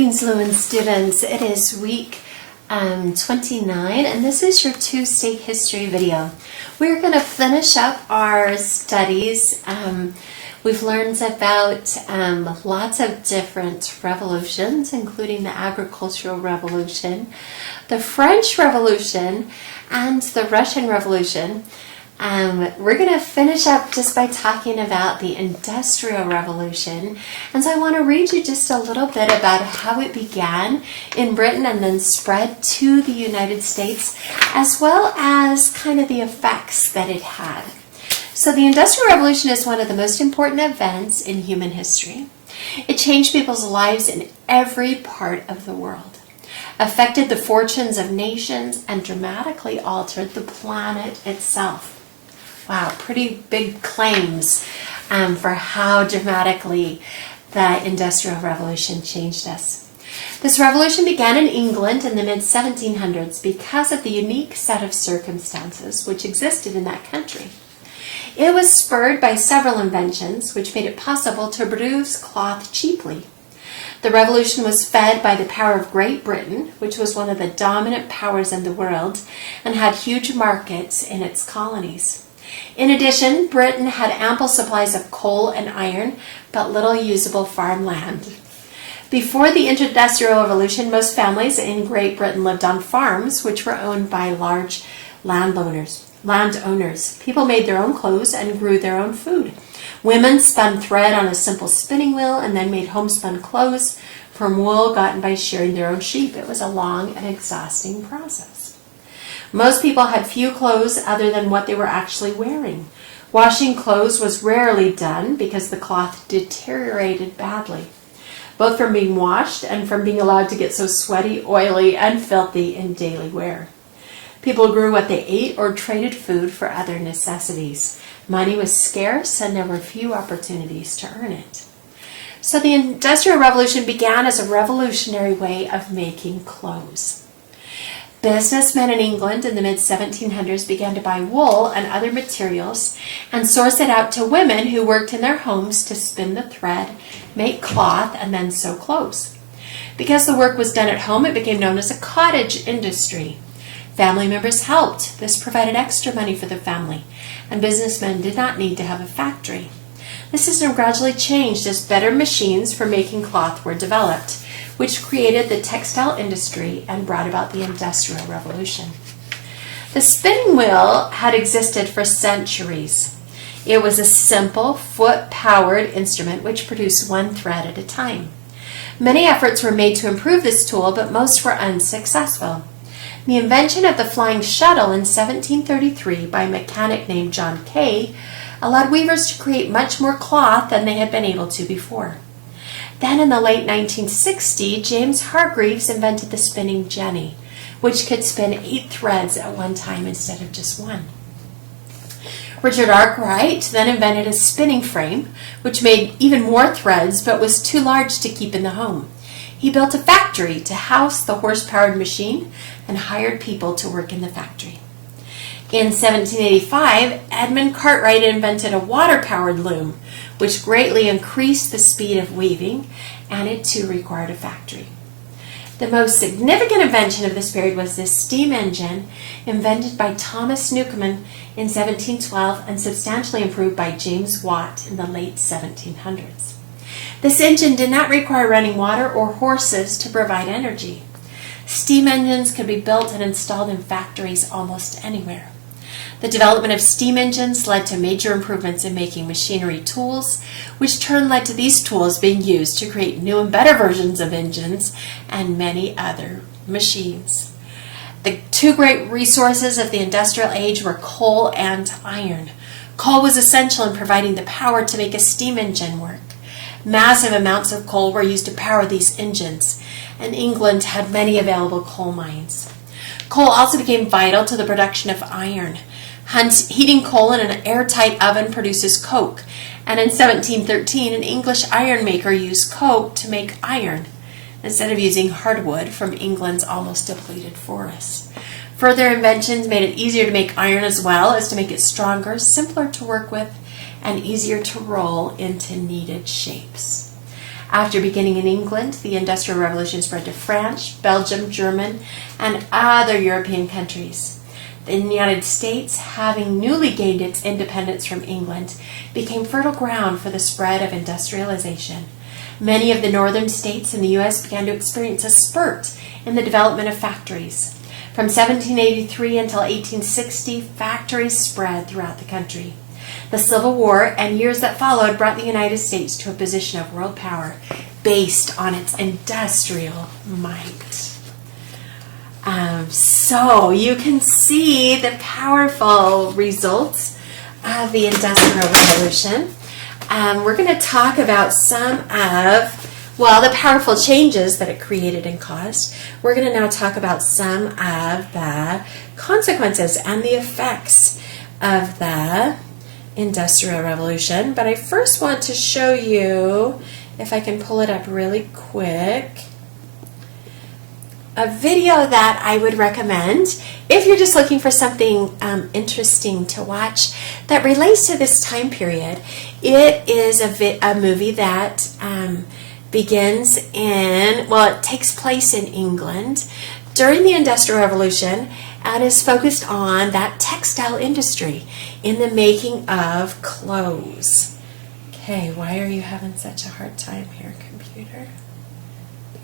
Greetings, Lumen students. It is week 29, and this is your Tuesday history video. We're going to finish up our studies. We've learned about lots of different revolutions, including the agricultural revolution, the French Revolution, and the Russian Revolution. We're going to finish up just by talking about the Industrial Revolution. And so I want to read you just a little bit about how it began in Britain and then spread to the United States, as well as kind of the effects that it had. So the Industrial Revolution is one of the most important events in human history. It changed people's lives in every part of the world, affected the fortunes of nations, and dramatically altered the planet itself. Wow, pretty big claims for how dramatically the Industrial Revolution changed us. This revolution began in England in the mid-1700s because of the unique set of circumstances which existed in that country. It was spurred by several inventions which made it possible to produce cloth cheaply. The revolution was fed by the power of Great Britain, which was one of the dominant powers in the world and had huge markets in its colonies. In addition, Britain had ample supplies of coal and iron, but little usable farmland. Before the Industrial Revolution, most families in Great Britain lived on farms, which were owned by large landowners. People made their own clothes and grew their own food. Women spun thread on a simple spinning wheel and then made homespun clothes from wool gotten by shearing their own sheep. It was a long and exhausting process. Most people had few clothes other than what they were actually wearing. Washing clothes was rarely done because the cloth deteriorated badly, both from being washed and from being allowed to get so sweaty, oily, and filthy in daily wear. People grew what they ate or traded food for other necessities. Money was scarce and there were few opportunities to earn it. So the Industrial Revolution began as a revolutionary way of making clothes. Businessmen in England in the mid-1700s began to buy wool and other materials and source it out to women who worked in their homes to spin the thread, make cloth, and then sew clothes. Because the work was done at home, it became known as a cottage industry. Family members helped. This provided extra money for the family, and businessmen did not need to have a factory. This system gradually changed as better machines for making cloth were developed, which created the textile industry and brought about the Industrial Revolution. The spinning wheel had existed for centuries. It was a simple, foot-powered instrument which produced one thread at a time. Many efforts were made to improve this tool, but most were unsuccessful. The invention of the flying shuttle in 1733 by a mechanic named John Kay allowed weavers to create much more cloth than they had been able to before. Then in the late 1960s, James Hargreaves invented the spinning jenny, which could spin 8 threads at one time instead of just one. Richard Arkwright then invented a spinning frame, which made even more threads but was too large to keep in the home. He built a factory to house the horse-powered machine and hired people to work in the factory. In 1785, Edmund Cartwright invented a water-powered loom, which greatly increased the speed of weaving, and it too required a factory. The most significant invention of this period was the steam engine, invented by Thomas Newcomen in 1712 and substantially improved by James Watt in the late 1700s. This engine did not require running water or horses to provide energy. Steam engines could be built and installed in factories almost anywhere. The development of steam engines led to major improvements in making machinery tools, which in turn led to these tools being used to create new and better versions of engines and many other machines. The two great resources of the industrial age were coal and iron. Coal was essential in providing the power to make a steam engine work. Massive amounts of coal were used to power these engines, and England had many available coal mines. Coal also became vital to the production of iron. Heating coal in an airtight oven produces coke, and in 1713 an English iron maker used coke to make iron instead of using hardwood from England's almost depleted forests. Further inventions made it easier to make iron as well as to make it stronger, simpler to work with, and easier to roll into needed shapes. After beginning in England, the Industrial Revolution spread to France, Belgium, Germany, and other European countries. The United States, having newly gained its independence from England, became fertile ground for the spread of industrialization. Many of the northern states in the U.S. began to experience a spurt in the development of factories. From 1783 until 1860, factories spread throughout the country. The Civil War and years that followed brought the United States to a position of world power based on its industrial might. So you can see the powerful results of the Industrial Revolution. We're going to talk about some of, well, the powerful changes that it created and caused. We're going to now talk about some of the consequences and the effects of the Industrial Revolution. But I first want to show you, if I can pull it up really quick, a video that I would recommend if you're just looking for something interesting to watch that relates to this time period. It is a movie that begins in, well, it takes place in England during the Industrial Revolution and is focused on that textile industry in the making of clothes. Okay, why are you having such a hard time here, computer?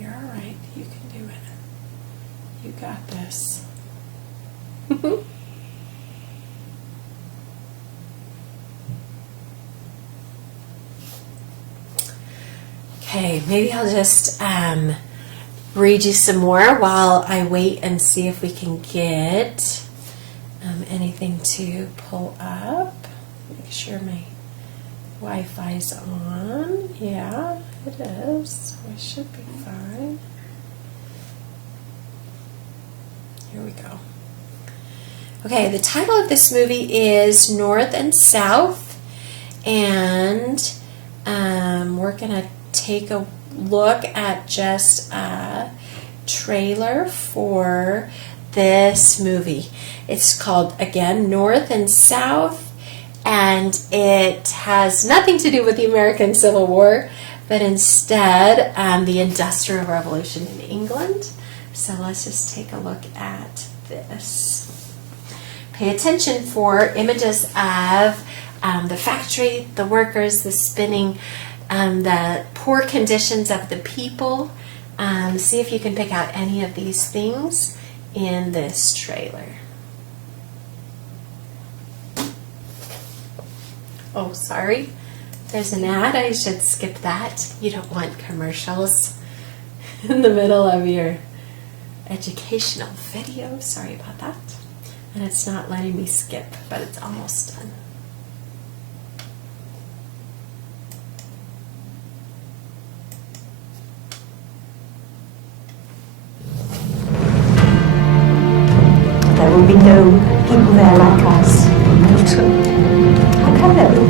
You're all right. You can do it. You got this. Okay, maybe I'll just read you some more while I wait and see if we can get anything to pull up. Make sure my Wi-Fi's on. Yeah, it is. So I should be fine. Here we go. Okay, the title of this movie is North and South, and we're going to take a look at just a trailer for this movie. It's called, again, North and South, and it has nothing to do with the American Civil War, but instead the Industrial Revolution in England. So let's just take a look at this. Pay attention for images of the factory, the workers, the spinning, the poor conditions of the people. See if you can pick out any of these things in this trailer. Oh, sorry. There's an ad. I should skip that. You don't want commercials in the middle of your educational video. Sorry about that. And it's not letting me skip, but it's almost done. There will be no people there like us. How come there will?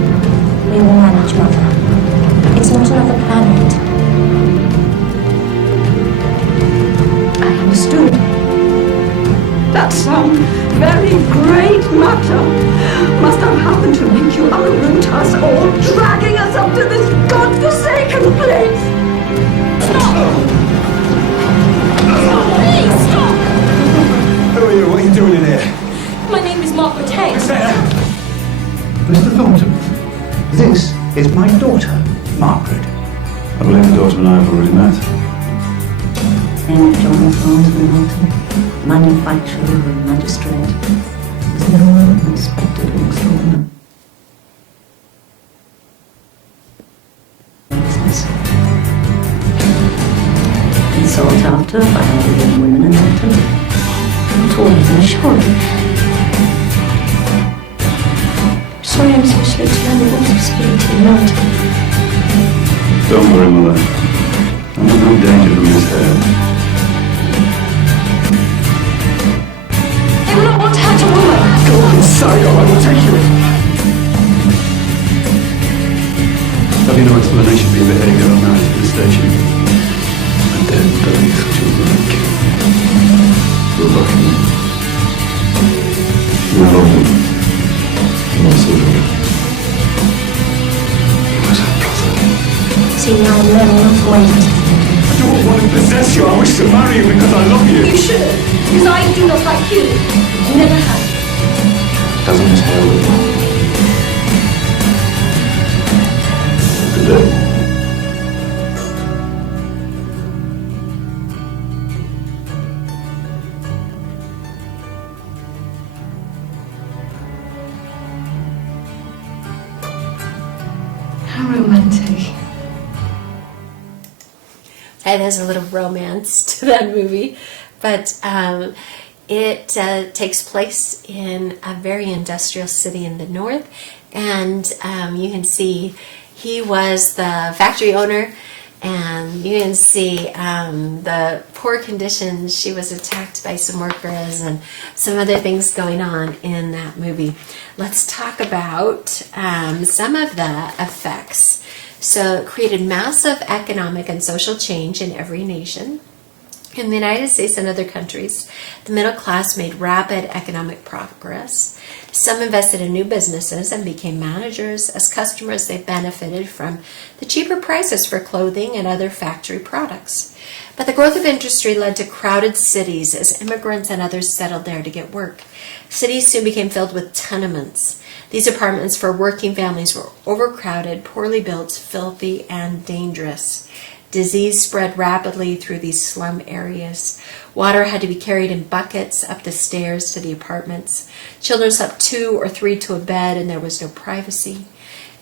We will manage, Mother. It's not another planet. I understood. That some very great matter must have happened to make you uproot us all, dragging us up to this godforsaken place. Stop! Stop! Please, stop! Who are you? What are you doing in here? My name is Margaret Tate. Mr. Thornton, this is my daughter, Margaret. I believe the daughter and I have already met. Then John Thornton, manufacturer and magistrate, was never unexpected and extraordinary. Been sought after by all the young women in London. Not all of them surely. Sorry I'm so slow to learn the rules of speed to not. Don't worry, Mother. I'm in no danger from this hair. They will not want to hurt a woman. Go inside or I will take you. Have you no explanation for your behavior on night at the station? I don't believe such a work. You're lucky. You're lonely. You're also lonely. He was our brother. See, now I'm learn enough weight. I don't want to possess you. I wish to marry you because I love you. You should, because I do not like you. Never have. Doesn't this hair look well? Good day. How romantic. Hey, there's a little romance to that movie, but it takes place in a very industrial city in the north, and you can see he was the factory owner, and you can see the poor conditions. She was attacked by some workers and some other things going on in that movie. Let's talk about some of the effects. So it created massive economic and social change in every nation. In the United States and other countries, the middle class made rapid economic progress. Some invested in new businesses and became managers. As customers, they benefited from the cheaper prices for clothing and other factory products. But the growth of industry led to crowded cities as immigrants and others settled there to get work. Cities soon became filled with tenements. These apartments for working families were overcrowded, poorly built, filthy, and dangerous. Disease spread rapidly through these slum areas. Water had to be carried in buckets up the stairs to the apartments. Children slept 2 or 3 to a bed, and there was no privacy.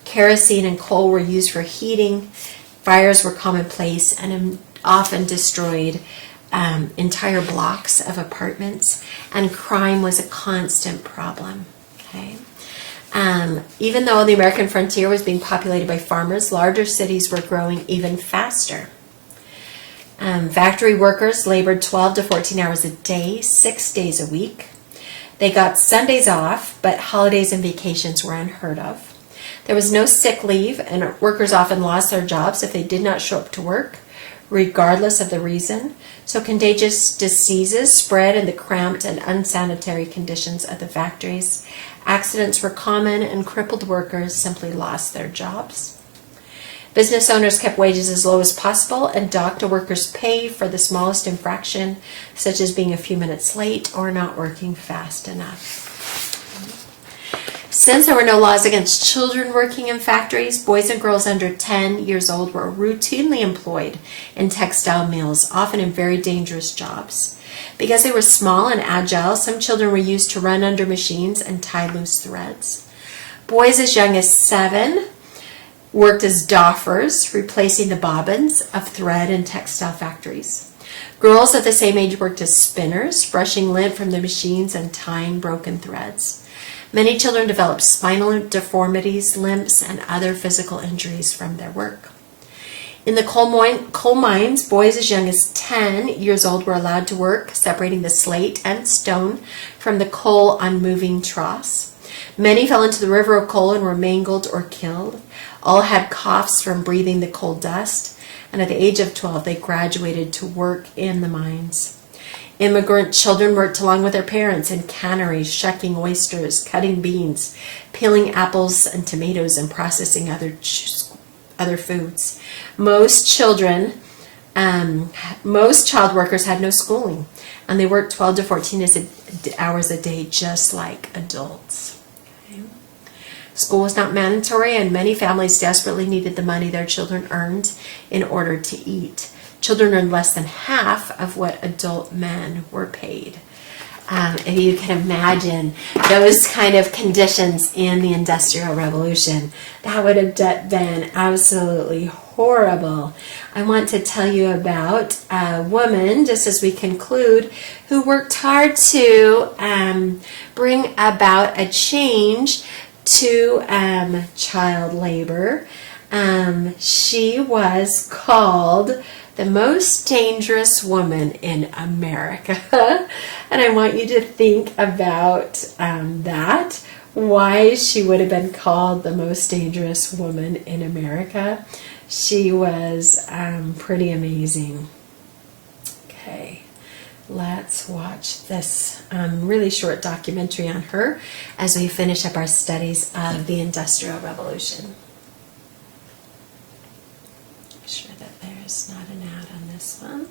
Kerosene and coal were used for heating. Fires were commonplace and often destroyed entire blocks of apartments, and crime was a constant problem. Okay. Even though the American frontier was being populated by farmers, larger cities were growing even faster. Factory workers labored 12 to 14 hours a day, 6 days a week. They got Sundays off, but holidays and vacations were unheard of. There was no sick leave, and workers often lost their jobs if they did not show up to work, regardless of the reason. So contagious diseases spread in the cramped and unsanitary conditions of the factories. Accidents were common, and crippled workers simply lost their jobs. Business owners kept wages as low as possible and docked a worker's pay for the smallest infraction, such as being a few minutes late or not working fast enough. Since there were no laws against children working in factories, boys and girls under 10 years old were routinely employed in textile mills, often in very dangerous jobs. Because they were small and agile, some children were used to run under machines and tie loose threads. Boys as young as 7 worked as doffers, replacing the bobbins of thread in textile factories. Girls of the same age worked as spinners, brushing lint from the machines and tying broken threads. Many children developed spinal deformities, limps, and other physical injuries from their work. In the coal mines, boys as young as 10 years old were allowed to work, separating the slate and stone from the coal on moving troughs. Many fell into the river of coal and were mangled or killed. All had coughs from breathing the coal dust, and at the age of 12, they graduated to work in the mines. Immigrant children worked along with their parents in canneries, shucking oysters, cutting beans, peeling apples and tomatoes, and processing other foods. Most child workers had no schooling, and they worked 12 to 14 hours a day, just like adults. Okay. School was not mandatory, and many families desperately needed the money their children earned in order to eat. Children earned less than half of what adult men were paid. If you can imagine those kind of conditions in the Industrial Revolution, that would have been absolutely horrible. I want to tell you about a woman, just as we conclude, who worked hard to bring about a change to child labor. She was called the most dangerous woman in America. And I want you to think about that, why she would have been called the most dangerous woman in America. She was pretty amazing. Okay, let's watch this really short documentary on her as we finish up our studies of the Industrial Revolution. Make sure that There's not an ad on this one.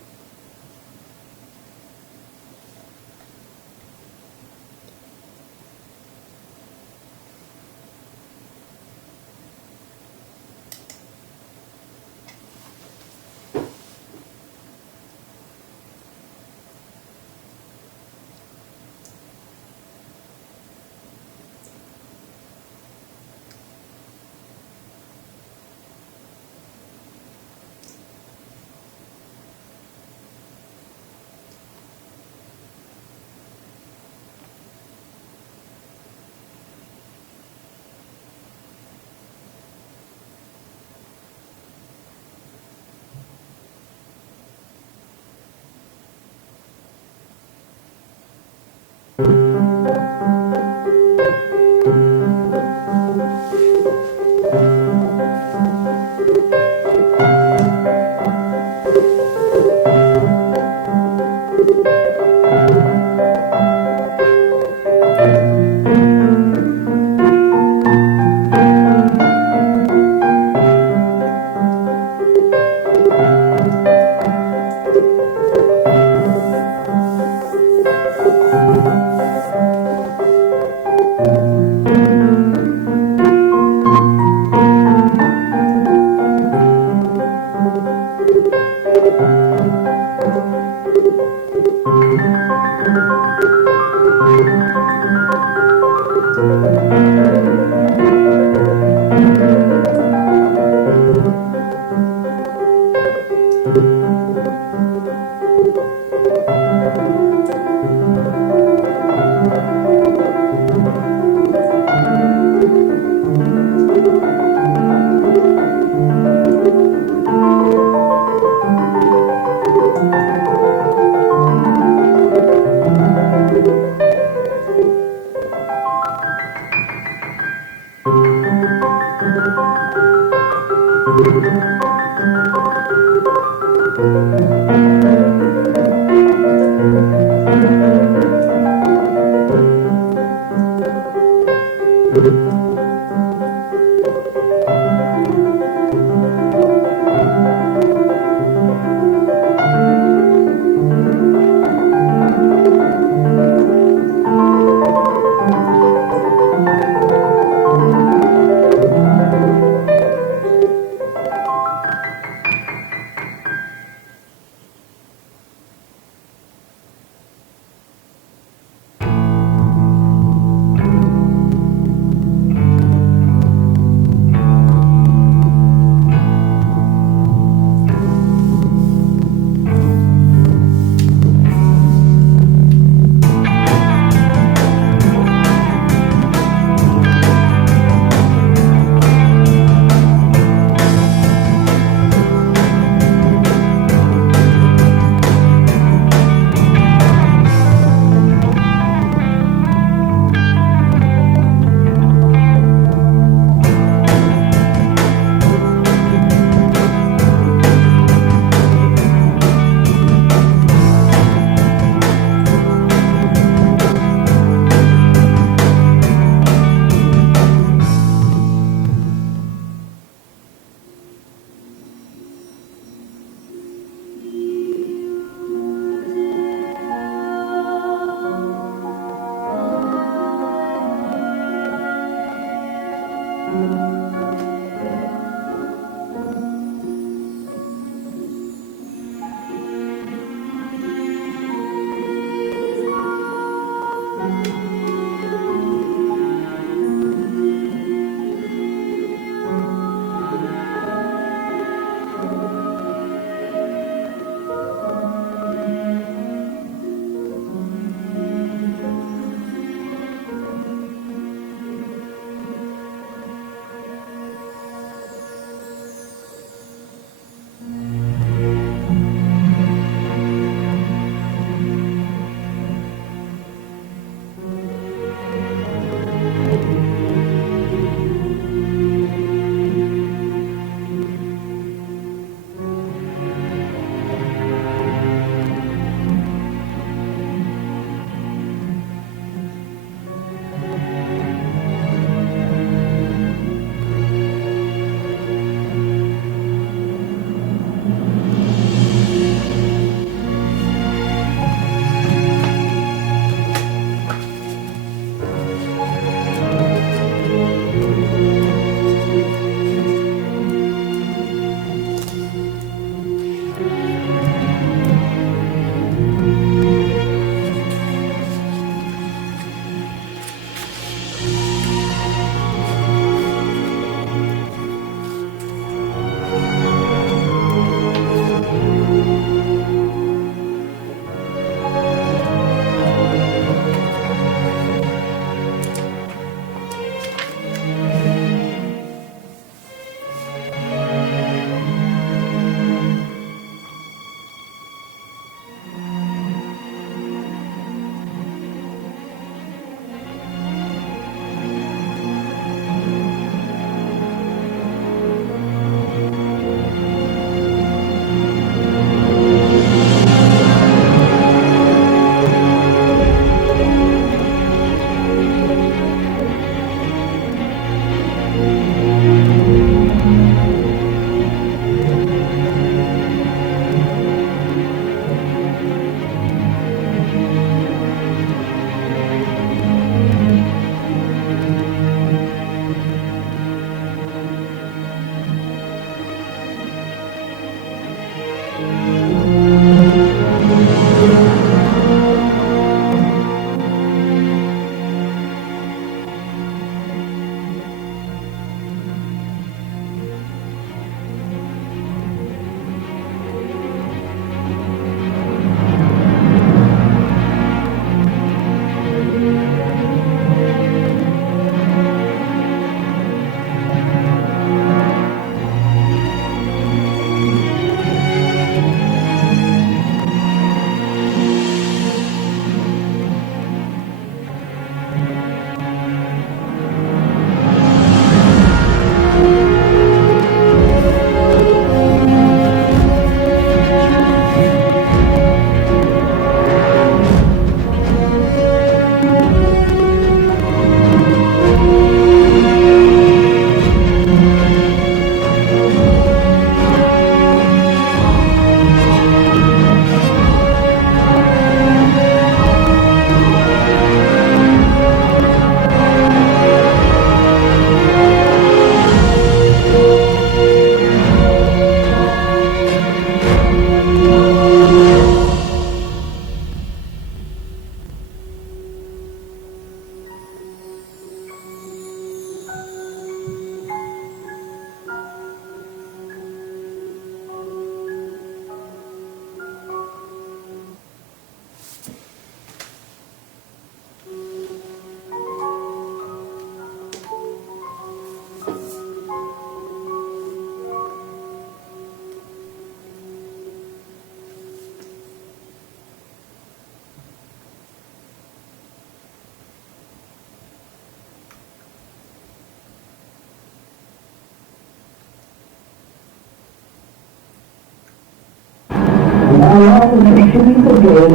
long to see the day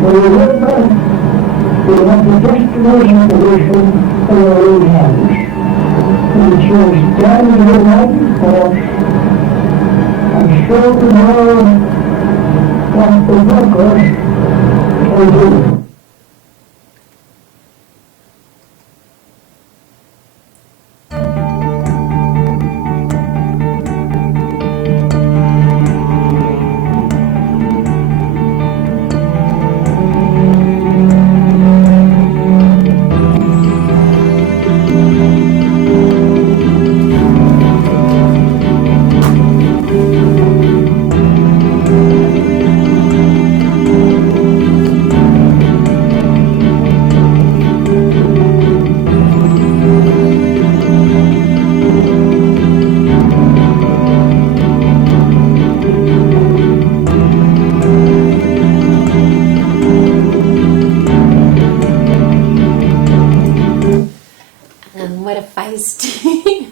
when the river will have the destination position in your own hands. Which will stand united force and show the world what the workers can do. And what a feisty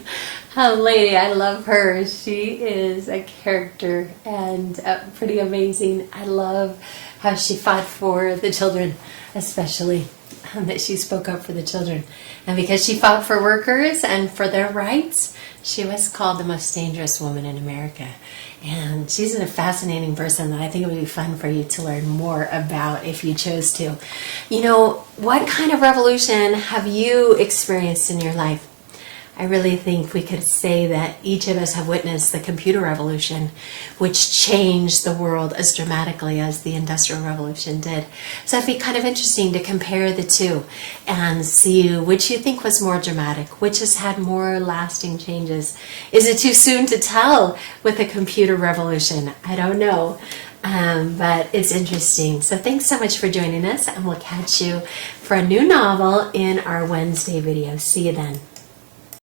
lady. I love her. She is a character and pretty amazing. I love how she fought for the children, especially that she spoke up for the children. And because she fought for workers and for their rights, she was called the most dangerous woman in America. And she's a fascinating person that I think it would be fun for you to learn more about if you chose to. You know, what kind of revolution have you experienced in your life? I really think we could say that each of us have witnessed the computer revolution, which changed the world as dramatically as the Industrial Revolution did. So it'd be kind of interesting to compare the two and see which you think was more dramatic, which has had more lasting changes. Is it too soon to tell with the computer revolution? I don't know. But it's interesting. So thanks so much for joining us, and we'll catch you for a new novel in our Wednesday video. See you then.